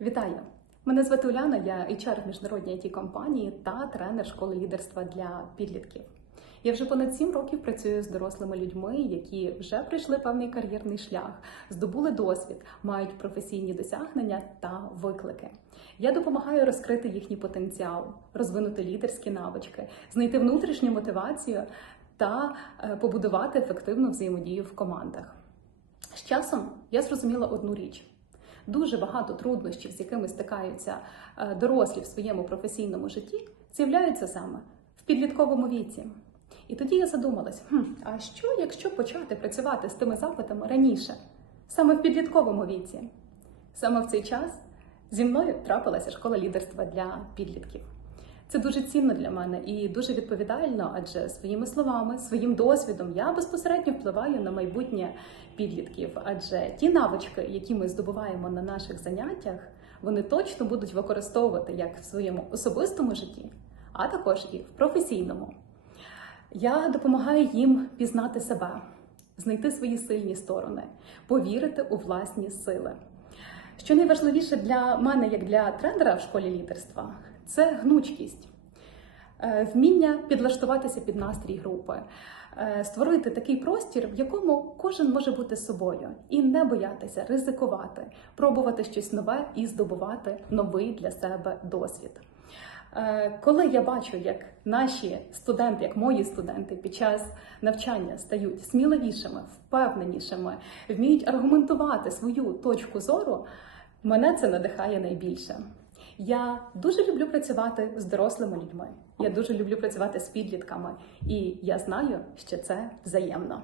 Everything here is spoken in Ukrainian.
Вітаю! Мене звати Уляна, я HR в міжнародній it компанії та тренер школи лідерства для підлітків. Я вже понад сім років працюю з дорослими людьми, які вже пройшли певний кар'єрний шлях, здобули досвід, мають професійні досягнення та виклики. Я допомагаю розкрити їхній потенціал, розвинути лідерські навички, знайти внутрішню мотивацію та е, побудувати ефективну взаємодію в командах. З часом я зрозуміла одну річ. Дуже багато труднощів, з якими стикаються е, дорослі в своєму професійному житті, з'являються саме в підлітковому віці. І тоді я задумалась: хм, а що, якщо почати працювати з тими запитами раніше, саме в підлітковому віці? Саме в цей час зі мною трапилася школа лідерства для підлітків. Це дуже цінно для мене і дуже відповідально, адже своїми словами, своїм досвідом я безпосередньо впливаю на майбутнє підлітків. Адже ті навички, які ми здобуваємо на наших заняттях, вони точно будуть використовувати як в своєму особистому житті, а також і в професійному. Я допомагаю їм пізнати себе, знайти свої сильні сторони, повірити у власні сили. Що найважливіше для мене, як для тренера в школі лідерства, це гнучкість, е, вміння підлаштуватися під настрій групи, е, створити такий простір, в якому кожен може бути собою, і не боятися ризикувати, пробувати щось нове і здобувати новий для себе досвід. Е, Коли я бачу, як наші студенти, як мої студенти під час навчання стають сміливішими, впевненішими, вміють аргументувати свою точку зору, мене це надихає найбільше. Я дуже люблю працювати з дорослими людьми. Я дуже люблю працювати з підлітками, і я знаю, що це взаємно.